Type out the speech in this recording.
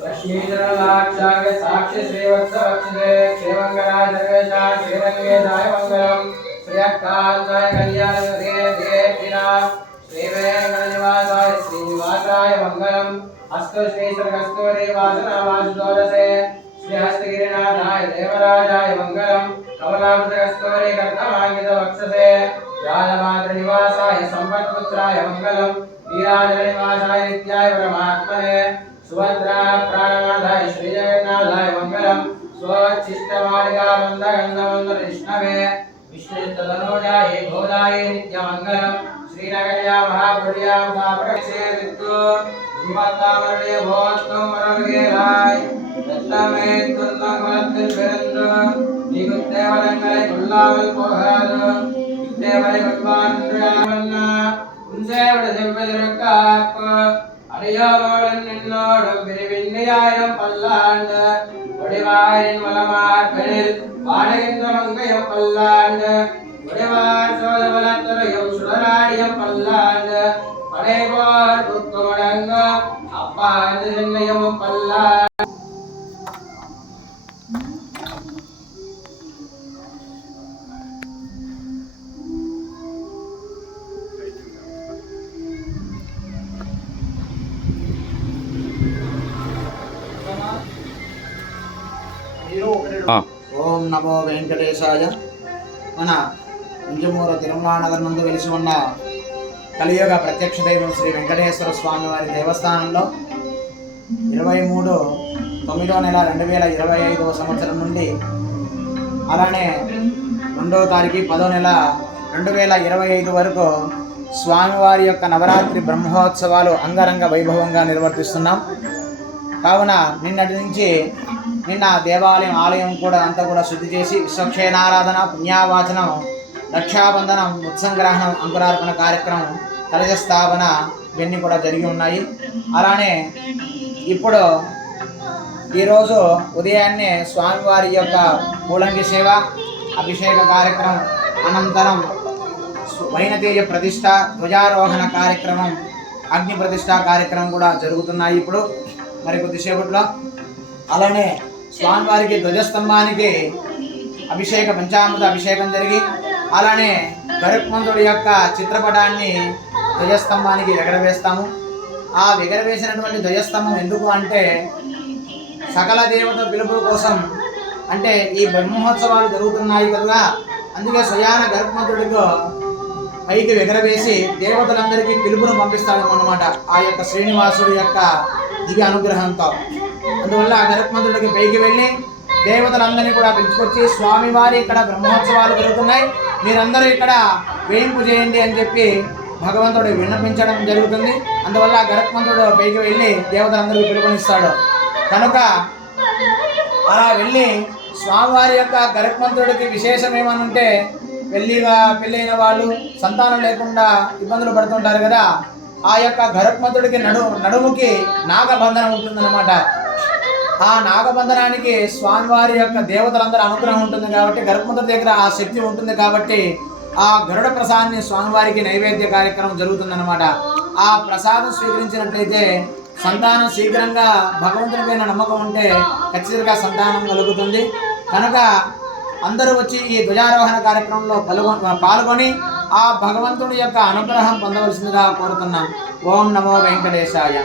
లక్ష్మీధరలాక్షాయ సాక్షి శ్రీవత్సవక్షితే క్షేమంగరాజవేశా శ్రీరంగేశాయ మంగళం. శ్రీయకాంతాయ కళ్యాణే ధీరేతినా శ్రీవేంకటనివాసాయ శ్రీనివాసాయ మంగళం. అస్తు శ్రీ సర్గస్తూరి వాసన దేవరాజాయ మంగళం. కమలామృతకస్తూరి కర్తమాంగిత వక్షసే రాజమాతృనివాసాయ సంపత్పుత్రాయ మంగళం. వీరాజనివాసాయ నిత్యాయ పరమాత్మనే. సుభద్రా ప్రాణనాథాయ శ్రీజగన్నాథాయ మంగళం స్వచ్చిష్టమాలికా మందగంధమంద విష్ణవే విష్ణుతనోజాయ భోదాయ నిత్యమంగళం శ్రీనగర్యా మహాపుర్యాం తాపరక్షే విత్తు விபத்தாமருடைய போத்தும் வரவுகிறாய் ரத்தமே துன்பம் குலத்தில் பிறந்து நீ குத்தேவலங்களை கொள்ளாமல் போகாது குத்தேவலை கொள்வான் உன் சேவட செவ்வதற்காப்பு அடையாவாளன் நின்னோடும் பிரிவின்மையாயிரம் பல்லாண்டு ஒடிவாரின் வளமார் பெரில் பாடுகின்ற மங்கையம் பல்லாண்டு ஒடிவார் சோழ வளத்துறையும் சுடராடியம் பல்லாண்டு ఓం నమో వెంకటేశాయ. మన ఇంజమూర తిరుమల నగర్ నందు వెలిసి ఉన్న కలియుగ ప్రత్యక్ష దైవం శ్రీ వెంకటేశ్వర స్వామి వారి దేవస్థానంలో ఇరవై మూడు తొమ్మిదో నెల రెండు వేల ఇరవై ఐదవ సంవత్సరం నుండి అలానే రెండవ తారీఖు పదో నెల రెండు వేల ఇరవై ఐదు వరకు స్వామివారి యొక్క నవరాత్రి బ్రహ్మోత్సవాలు అంగరంగ వైభవంగా నిర్వర్తిస్తున్నాం. కావున నిన్నటి నుంచి నిన్న దేవాలయం ఆలయం కూడా అంతా కూడా శుద్ధి చేసి విశ్వక్షేణారాధన పుణ్యావాచనం రక్షాబంధనం ఉత్సంగ్రహణం అంకురార్పణ కార్యక్రమం కలజ స్థాపన ఇవన్నీ కూడా జరిగి ఉన్నాయి. అలానే ఇప్పుడు ఈరోజు ఉదయాన్నే స్వామివారి యొక్క పూలంగి సేవ అభిషేక కార్యక్రమం అనంతరం వైనతేజ ప్రతిష్ట ధ్వజారోహణ కార్యక్రమం అగ్ని ప్రతిష్ట కార్యక్రమం కూడా జరుగుతున్నాయి ఇప్పుడు. మరి కొద్దిసేపట్లో అలానే స్వామివారికి ధ్వజస్తంభానికి అభిషేక పంచామృత అభిషేకం జరిగి అలానే గరుత్మంతుడి యొక్క చిత్రపటాన్ని ధ్వజస్తంభానికి ఎగరవేస్తాము. ఆ ఎగరవేసినటువంటి ధ్వజస్తంభం ఎందుకు అంటే సకల దేవత పిలుపుల కోసం అంటే ఈ బ్రహ్మోత్సవాలు జరుగుతున్నాయి కదా అందుకే స్వయాన గర్భమంతుడితో పైకి ఎగరవేసి దేవతలందరికీ పిలుపును పంపిస్తాడు అన్నమాట ఆ యొక్క శ్రీనివాసుడి యొక్క దివ్య అనుగ్రహంతో. అందువల్ల ఆ గరుత్మంతుడికి పైకి వెళ్ళి దేవతలందరినీ కూడా పిలుచుకొచ్చి స్వామివారి ఇక్కడ బ్రహ్మోత్సవాలు జరుగుతున్నాయి. మీరందరూ ఇక్కడ వేయింపు చేయండి అని చెప్పి భగవంతుడు విన్నపించడం జరుగుతుంది. అందువల్ల ఆ గరుత్మంతుడు పైకి వెళ్ళి దేవతలందరికీ పిలుపునిస్తాడు. కనుక అలా వెళ్ళి స్వామివారి యొక్క గరుత్మంతుడికి విశేషం ఏమనుంటే పెళ్ళిగా పెళ్ళైన వాళ్ళు సంతానం లేకుండా ఇబ్బందులు పడుతుంటారు కదా. ఆ యొక్క గరుత్మంతుడికి నడు నడుముకి నాగబంధనం ఉంటుందన్నమాట. ఆ నాగబంధనానికి స్వామివారి యొక్క దేవతలందరూ అనుగ్రహం ఉంటుంది కాబట్టి గరుత్మంతుడి దగ్గర ఆ శక్తి ఉంటుంది కాబట్టి ఆ గరుడ ప్రసాదాన్ని స్వామివారికి నైవేద్య కార్యక్రమం జరుగుతుందన్నమాట. ఆ ప్రసాదం స్వీకరించినట్లయితే సంతానం శీఘ్రంగా భగవంతుని పైన నమ్మకం ఉంటే ఖచ్చితంగా సంతానం కలుగుతుంది. కనుక అందరూ వచ్చి ఈ ధ్వజారోహణ కార్యక్రమంలో పాల్గొ పాల్గొని ఆ భగవంతుడి యొక్క అనుగ్రహం పొందవలసిందిగా కోరుతున్నాం. ఓం నమో వెంకటేశాయ.